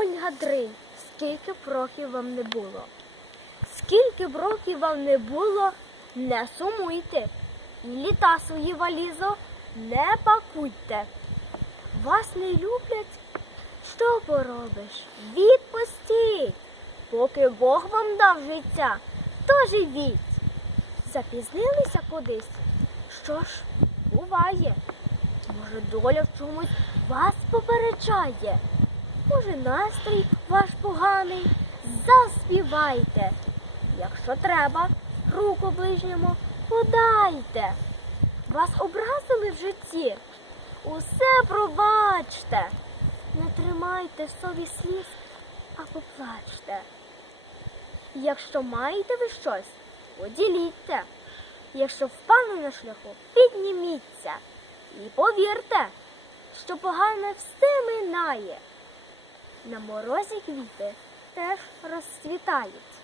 Ольга Дринь, скільки б років вам не було. Скільки б років вам не було, не сумуйте. І літа свої валізо не пакуйте. Вас не люблять, що поробиш? Відпустіть. Поки Бог вам дав життя, то живіть. Запізнилися кудись? Що ж, буває. Може, доля в чомусь вас попереджає. Може, настрій ваш поганий, заспівайте. Якщо треба, руку ближньому подайте. Вас образили в житті. Усе пробачте. Не тримайте собі сліз, а поплачте. Якщо маєте ви щось, поділіться. Якщо впали на шляху, підніміться. І повірте, що погане все минає. На морозі квіти теж розцвітають.